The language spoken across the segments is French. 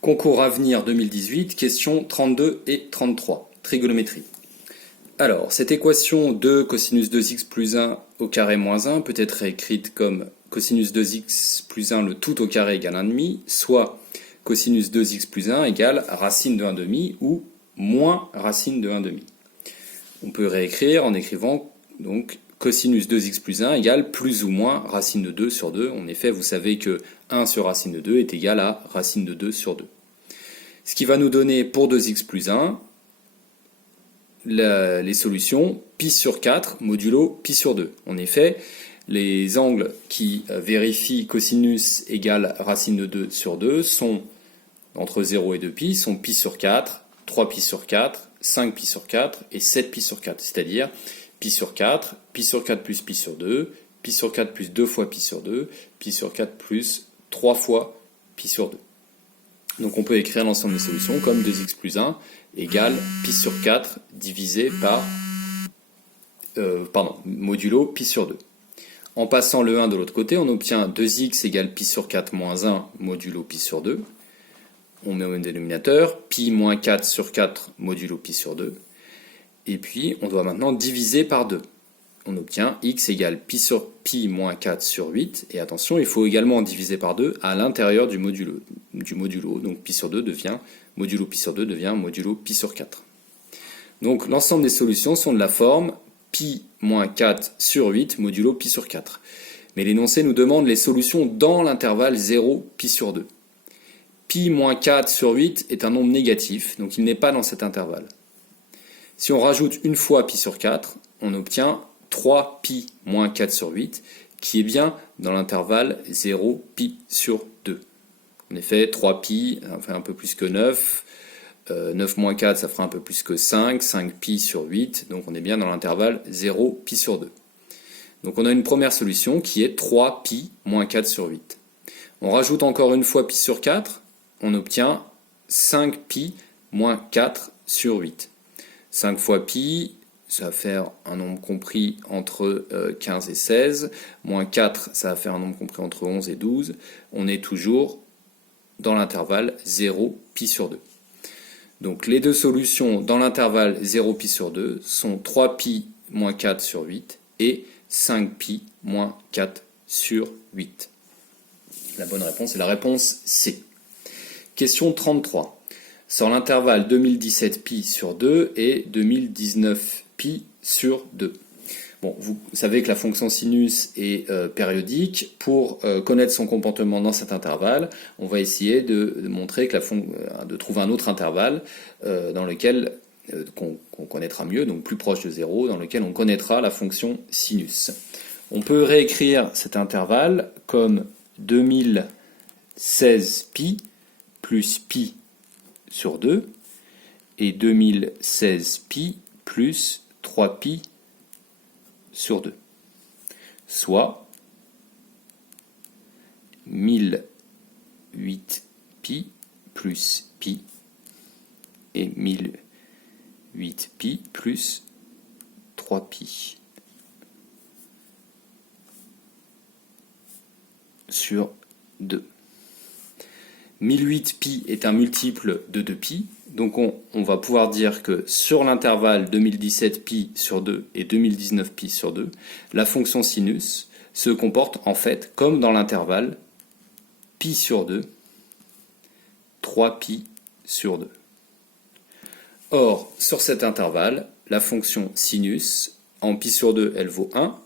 Concours Avenir 2018, questions 32 et 33. Trigonométrie. Alors, cette équation de cosinus 2x plus 1 au carré moins 1 peut être écrite comme cosinus 2x plus 1 le tout au carré égale 1,5, soit cosinus 2x plus 1 égale racine de 1,5 ou moins racine de 1,5. On peut réécrire en écrivant donc cosinus 2x plus 1 égale plus ou moins racine de 2 sur 2. En effet, vous savez que 1 sur racine de 2 est égal à racine de 2 sur 2. Ce qui va nous donner pour 2x plus 1 les solutions pi sur 4 modulo pi sur 2. En effet, les angles qui vérifient cosinus égale racine de 2 sur 2 sont entre 0 et 2pi, sont pi sur 4, 3pi sur 4, 5pi sur 4 et 7pi sur 4, c'est-à-dire pi sur 4 plus pi sur 2, pi sur 4 plus 2 fois pi sur 2, pi sur 4 plus 3 fois pi sur 2. Donc on peut écrire l'ensemble des solutions comme 2x plus 1 égale pi sur 4 divisé par modulo pi sur 2. En passant le 1 de l'autre côté, on obtient 2x égale pi sur 4 moins 1 modulo pi sur 2. On met au même dénominateur, pi moins 4 sur 4 modulo pi sur 2. Et puis on doit maintenant diviser par 2. On obtient x égale pi sur pi moins 4 sur 8. Et attention, il faut également diviser par 2 à l'intérieur du modulo. Donc pi sur 2 devient, modulo pi sur 2 devient modulo pi sur 4. Donc l'ensemble des solutions sont de la forme pi moins 4 sur 8 modulo pi sur 4. Mais l'énoncé nous demande les solutions dans l'intervalle 0 pi sur 2. Pi moins 4 sur 8 est un nombre négatif, donc il n'est pas dans cet intervalle. Si on rajoute une fois pi sur 4, on obtient 3pi moins 4 sur 8, qui est bien dans l'intervalle 0 pi sur 2. En effet, 3pi, ça fait un peu plus que 9, 9 moins 4, ça fera un peu plus que 5, 5pi sur 8, donc on est bien dans l'intervalle 0 pi sur 2. Donc on a une première solution qui est 3pi moins 4 sur 8. On rajoute encore une fois pi sur 4, on obtient 5pi moins 4 sur 8. 5 fois pi, ça va faire un nombre compris entre 15 et 16. Moins 4, ça va faire un nombre compris entre 11 et 12. On est toujours dans l'intervalle 0 pi sur 2. Donc les deux solutions dans l'intervalle 0 pi sur 2 sont 3pi moins 4 sur 8 et 5pi moins 4 sur 8. La bonne réponse est la réponse C. Question 33. Sur l'intervalle 2017pi sur 2 et 2019pi sur 2. Bon, vous savez que la fonction sinus est périodique. Pour connaître son comportement dans cet intervalle, on va essayer de montrer que de trouver un autre intervalle dans lequel qu'on connaîtra mieux, donc plus proche de 0, dans lequel on connaîtra la fonction sinus. On peut réécrire cet intervalle comme 2016pi plus pi sur 2 et 2016pi plus 3pi sur 2, soit 1008pi plus pi et 1008pi plus 3pi sur 2. 1008pi est un multiple de 2pi, donc on va pouvoir dire que sur l'intervalle 2017pi sur 2 et 2019pi sur 2, la fonction sinus se comporte en fait comme dans l'intervalle pi sur 2, 3pi sur 2. Or, sur cet intervalle, la fonction sinus, en pi sur 2, elle vaut 1,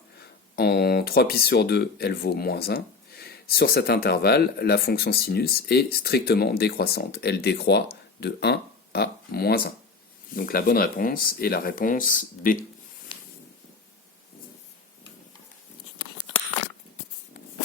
en 3pi sur 2, elle vaut moins 1. Sur cet intervalle, la fonction sinus est strictement décroissante. Elle décroît de 1 à moins 1. Donc la bonne réponse est la réponse B.